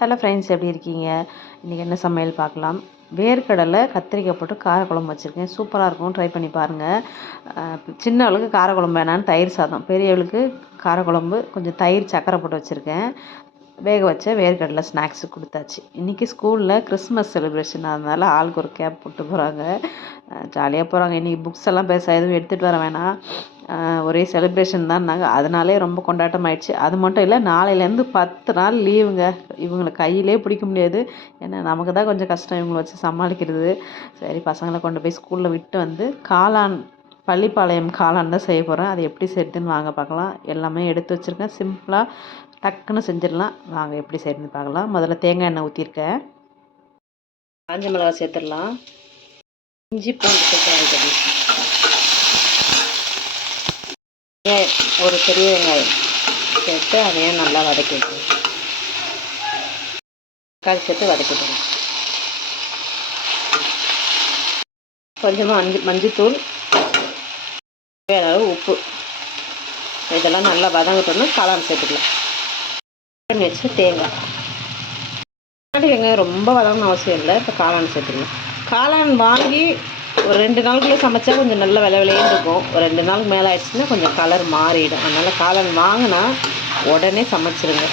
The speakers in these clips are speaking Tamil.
ஹலோ ஃப்ரெண்ட்ஸ் எப்படி இருக்கீங்க? இன்றைக்கி என்ன சமையல் பார்க்கலாம்? வேர்க்கடலை கத்திரிக்காய் போட்டு காரக்குழம்பு வச்சுருக்கேன். சூப்பராக இருக்கும் ட்ரை பண்ணி பாருங்கள் சின்னவளுக்கு காரக்குழம்பு வேணான்னு தயிர் சாதம். பெரியவளுக்கு காரக்குழம்பு கொஞ்சம் தயிர் சக்கரை போட்டு வச்சுருக்கேன். வேக வச்ச வேர்க்கடலை ஸ்நாக்ஸு கொடுத்தாச்சு. இன்றைக்கி ஸ்கூலில் கிறிஸ்மஸ் செலிப்ரேஷன் அதனால ஆளுக்கு ஒரு கேப் போட்டு போகிறாங்க ஜாலியாக போகிறாங்க இன்றைக்கி புக்ஸ் எல்லாம் பேச எதுவும் எடுத்துகிட்டு வர வேணாம். ஒரே செலிப்ரேஷன் தான்னாங்க அதனாலே ரொம்ப கொண்டாட்டம் ஆயிடுச்சு. அது மட்டும் இல்லை நாளையிலேருந்து பத்து நாள் லீவுங்க இவங்களை கையிலே பிடிக்க முடியாது. ஏன்னா நமக்கு தான் கொஞ்சம் கஷ்டம் இவங்களை வச்சு சமாளிக்கிறது. சரி பசங்களை கொண்டு போய் ஸ்கூலில் விட்டு வந்து காளான் பள்ளிப்பாளையம் காளான் தான் செய்ய போகிறேன் அது எப்படி செய்யுதுன்னு வாங்க பார்க்கலாம். எல்லாமே எடுத்து வச்சுருக்கேன். சிம்பிளாக டக்குன்னு செஞ்சிடலாம். வாங்க எப்படி செய்யுதுன்னு பார்க்கலாம். முதல்ல தேங்காய் எண்ணெய் ஊற்றிருக்கேன் காஞ்ச மிளகா சேர்த்துடலாம். இஞ்சி பூண்டு சேர்த்து ஒரு பெரிய வெங்காயம் சேர்த்து அதையும் நல்லா வதக்கி வைக்கணும் தக்காளி சேர்த்து வதக்கிட்டு கொஞ்சமாக மஞ்சள் மஞ்சத்தூள் அளவு உப்பு. இதெல்லாம் நல்லா வதங்கிட்டோம்னா காளான் சேர்த்துக்கலாம். வச்சு தேங்காய். வெங்காயம் ரொம்ப வதங்கணும் அவசியம் இல்லை. இப்போ காளான் சேர்த்துக்கலாம். காளான் வாங்கி ஒரு ரெண்டு நாளுக்குள்ளே சமைச்சா கொஞ்சம் நல்ல விலை விலையும் இருக்கும். ஒரு ரெண்டு நாளுக்கு மேலே ஆயிடுச்சுன்னா கொஞ்சம் கலர் மாறிடும். அதனால் காளான் வாங்கினா உடனே சமைச்சிருங்க.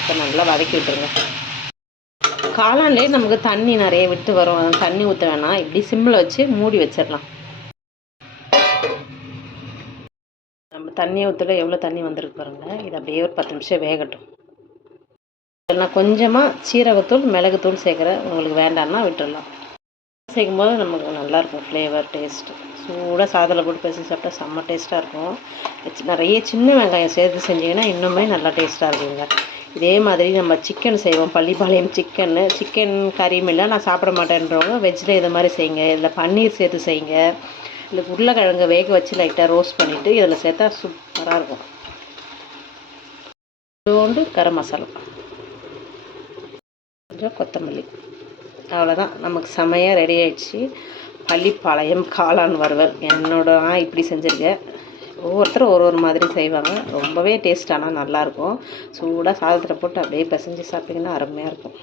இப்போ நல்லா வதக்கி விட்டுருங்க. காளான்லேயே நமக்கு தண்ணி நிறைய விட்டு வரும். தண்ணி ஊற்ற வேணாம். இப்படி சிம்மில் வச்சு மூடி வச்சிடலாம். நம்ம தண்ணியை ஊற்றல எவ்வளோ தண்ணி வந்துருக்கு பாருங்க. இது அப்படியே ஒரு பத்து நிமிஷம் வேகட்டும். நான் கொஞ்சமாக சீரகத்தூள் மிளகுத்தூள் சேர்க்குறேன். உங்களுக்கு வேண்டாம்னா விட்டுடலாம் சேர்க்கும்போது நமக்கு நல்லாயிருக்கும் ஃப்ளேவர் டேஸ்ட்டு சூடாக சாதத்தில் போட்டு பேசி சாப்பிட்டா செம்ம டேஸ்ட்டாக இருக்கும். நிறைய சின்ன வெங்காயம் சேர்த்து செஞ்சிங்கன்னா இன்னுமே நல்லா டேஸ்ட்டாக இருக்குங்க. இதே மாதிரி நம்ம சிக்கன் செய்வோம். பள்ளிப்பாளையம் சிக்கன் சிக்கன் கறியும் இல்லை நான் சாப்பிட மாட்டேன்றவங்க வெஜ்ஜில் இது மாதிரி செய்யுங்க. இதில் பன்னீர் சேர்த்து செய்யுங்க. இல்லை உருளைக்கிழங்கு வேக வச்சு லைட்டாக ரோஸ்ட் பண்ணிவிட்டு இதில் சேர்த்தா சூப்பராக இருக்கும். கொஞ்சோண்டு கரம் மசாலா. கொஞ்சம் கொத்தமல்லி. அவ்வளோதான் நமக்கு செமையாக ரெடி ஆயிடுச்சு. பள்ளிப்பாளையம் காளான் வறுவல். என்னோட நான் இப்படி செஞ்சுருக்கேன் ஒவ்வொருத்தரும் ஒரு ஒரு மாதிரி செய்வாங்க. ரொம்பவே டேஸ்ட் ஆனால் நல்லாயிருக்கும் சூடாக சாதத்தில் போட்டு அப்படியே பிசைஞ்சு சாப்பிட்டிங்கன்னா அருமையாக இருக்கும்.